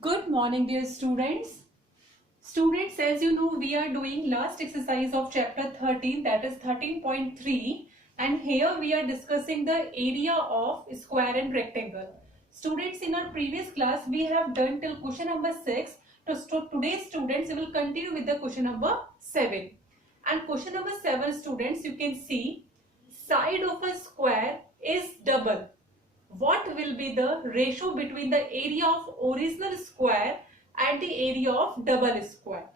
Good morning, dear students. Students, as you know, we are doing last exercise of chapter 13, that is 13.3, and here we are discussing the area of square and rectangle. Students, in our previous class, we have done till question number 6. So today, students, we will continue with the question number 7. And question number 7, students, you can see side of a square is double. What will be the ratio between the area of original square and the area of double square?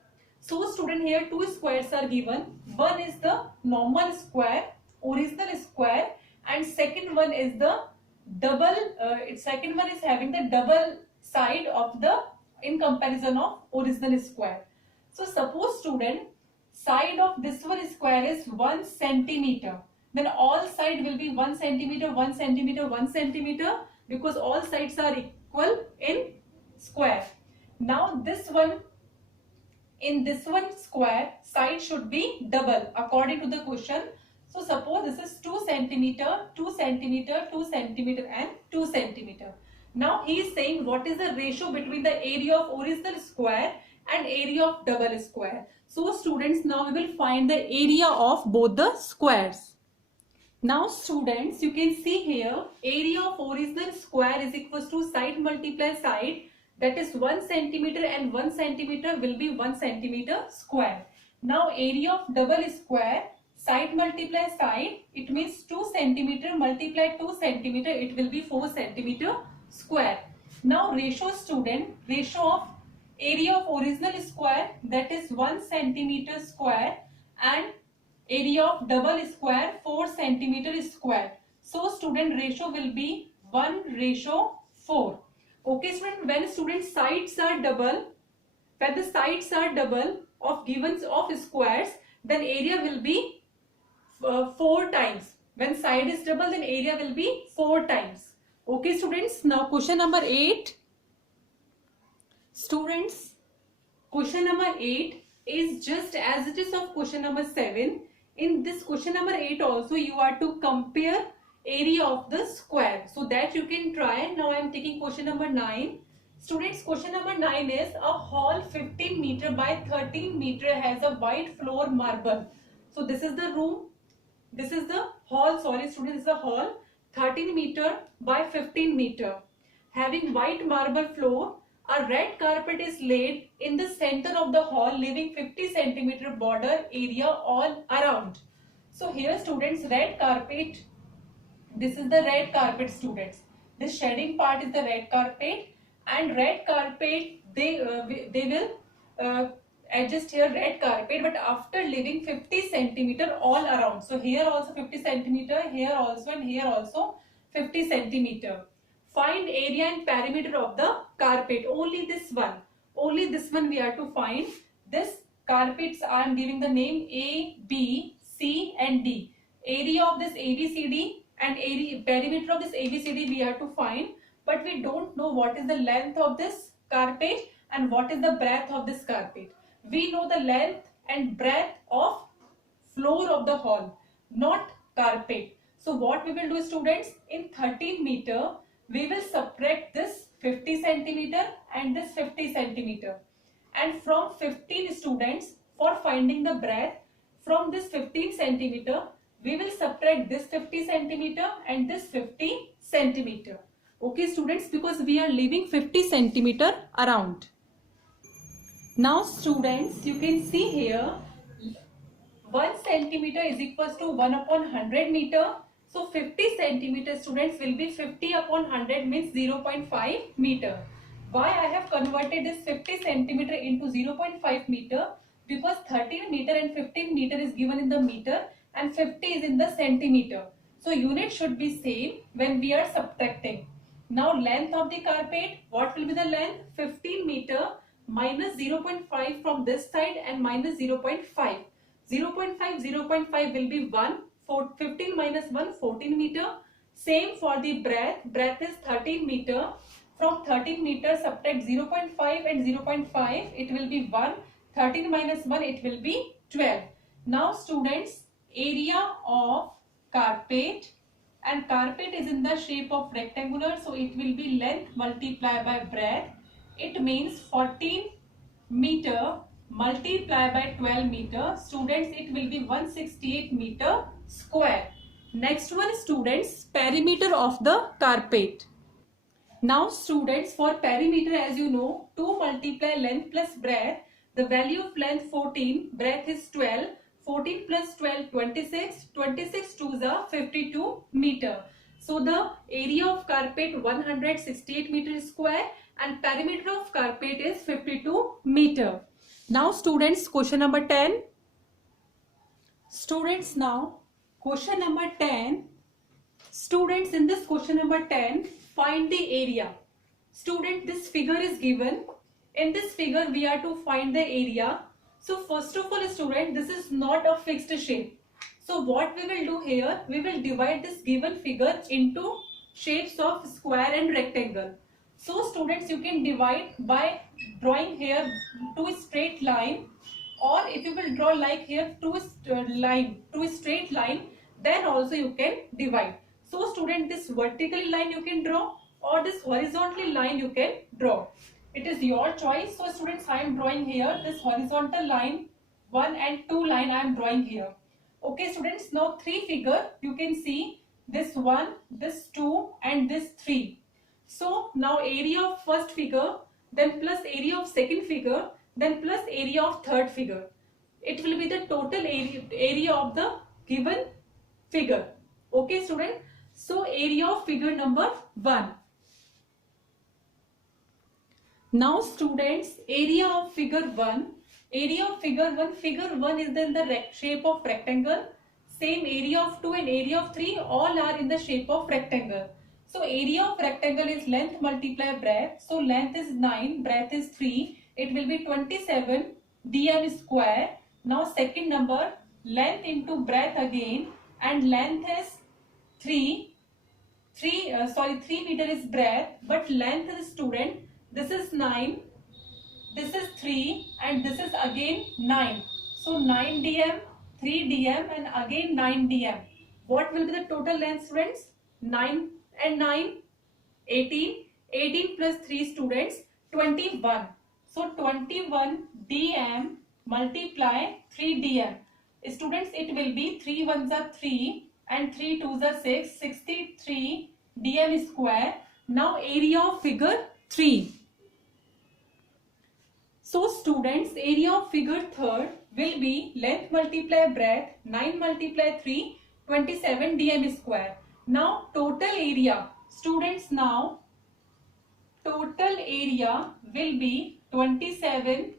So student, here two squares are given. One is the normal square, original square, and second one is the double. Second one is having the double side of the in comparison of original square. So suppose student, side of this one square is 1 centimeter, then all side will be 1 centimeter, 1 centimeter, 1 centimeter, because all sides are equal in square. Now this one, in this one square, side should be double according to the question. So suppose this is 2 centimeter, 2 centimeter, 2 centimeter and 2 centimeter. Now he is saying what is the ratio between the area of original square and area of double square. So students, now we will find the area of both the squares. Now students, you can see here area of original square is equals to side multiply side, that is 1 centimeter and 1 centimeter will be 1 centimeter square. Now area of double square, side multiply side, it means 2 centimeter multiply 2 centimeter, it will be 4 centimeter square. Now ratio student, ratio of area of original square, that is 1 centimeter square, and area of double square 4 centimeter square. So student, ratio will be 1:4. Okay student, when student sides are double, when the sides are double of givens of squares, then area will be 4 times. When side is double, then area will be 4 times. Okay students, now question number 8. Students, question number 8 is just as it is of question number 7. In this question number 8 also, you are to compare area of the square. So that you can try. Now I am taking question number 9. Students, question number 9 is a hall 15 meter by 13 meter has a white floor marble. So this is the room. This is the hall. Sorry students, this is the hall 13 meter by 15 meter. Having white marble floor, a red carpet is laid in the center of the hall, leaving 50 centimeter border area all around. So here students, red carpet, this is the red carpet students. This shading part is the red carpet, and red carpet, they will adjust here red carpet, but after leaving 50 centimeter all around. So here also 50 centimeter, here also, and here also 50 centimeter. Find area and perimeter of the carpet. Only this one we are to find. This carpets, I am giving the name A, B, C and D. Area of this ABCD and area, perimeter of this ABCD we are to find, but we don't know what is the length of this carpet and what is the breadth of this carpet. We know the length and breadth of floor of the hall, not carpet. So what we will do students, in 13 meter, we will subtract this 50 centimeter and this 50 centimeter. And from 15 students, for finding the breadth, from this 15 centimeter, we will subtract this 50 centimeter and this 50 centimeter. Okay students, because we are leaving 50 centimeter around. Now students, you can see here 1 centimeter is equals to 1 upon 100 meter. So 50 centimeter students will be 50 upon 100 means 0.5 meter. Why I have converted this 50 centimeter into 0.5 meter? Because 13 meter and 15 meter is given in the meter and 50 is in the centimeter. So unit should be same when we are subtracting. Now length of the carpet, what will be the length? 15 meter minus 0.5 from this side and minus 0.5. 0.5 will be 1. 15 minus 1, 14 meter. Same for the breadth. Breadth is 13 meter. From 13 meter subtract 0.5 and 0.5, it will be 1. 13 minus 1, it will be 12. Now students, area of carpet, and carpet is in the shape of rectangular, so it will be length multiplied by breadth it means 14 meter multiply by 12 meter. Students, it will be 168 meter square. Next one, students, perimeter of the carpet. Now students, for perimeter, as you know, 2 multiply length plus breadth. The value of length 14, breadth is 12. 14 plus 12, 26. 26 2s are 52 meter. So the area of carpet 168 meter square and perimeter of carpet is 52 meter. Now students, question number 10. Students, now question number 10. Students, in this question number 10, find the area. Student, this figure is given. In this figure, we are to find the area. So first of all, student, this is not a fixed shape. So what we will do here, we will divide this given figure into shapes of square and rectangle. So students, you can divide by drawing here two straight line, or if you will draw like here two straight line, then also you can divide. So student, this vertical line you can draw or this horizontal line you can draw. It is your choice. So students, I am drawing here this horizontal line 1 and 2 line I am drawing here. Okay students, now 3 figure you can see, this 1, this 2 and this 3. So now area of first figure, then plus area of second figure, then plus area of third figure. It will be the total area of the given figure. Okay student. So area of figure number 1. Now students, area of figure 1. Area of figure 1. Figure 1 is in the shape of rectangle. Same area of 2 and area of 3 all are in the shape of rectangle. So area of rectangle is length multiply breadth. So length is 9, breadth is 3. It will be 27 dm square. Now second number, length into breadth again, and length is 3 meter is breadth, but length is student, this is 9, this is 3 and this is again 9. So 9 dm, 3 dm and again 9 dm. What will be the total length students? 9 and 9, 18. 18 plus 3 students, 21. So 21 dm multiply 3 dm. Students, it will be 3 ones are 3 and 3 twos are 6, 63 dm square. Now area of figure 3. So students, area of figure 3rd will be length multiply breadth, 9 multiply 3, 27 dm square. Now total area, students, now total area will be 27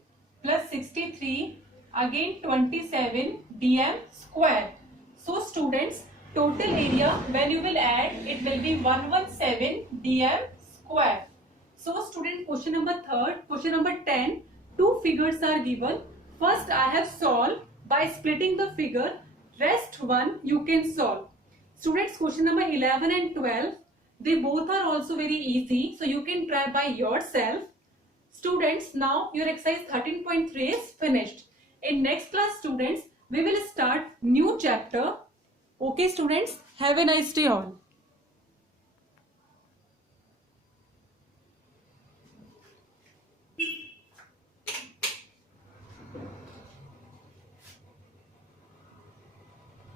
plus 63 again 27 dm square. So students, total area when you will add, it will be 117 dm square. So student, question number 3rd, question number 10, two figures are given. First I have solved by splitting the figure, rest one you can solve. Students, question number 11 and 12, they both are also very easy, so you can try by yourself. Students, now your exercise 13.3 is finished. In next class students, we will start new chapter. Okay students, have a nice day all.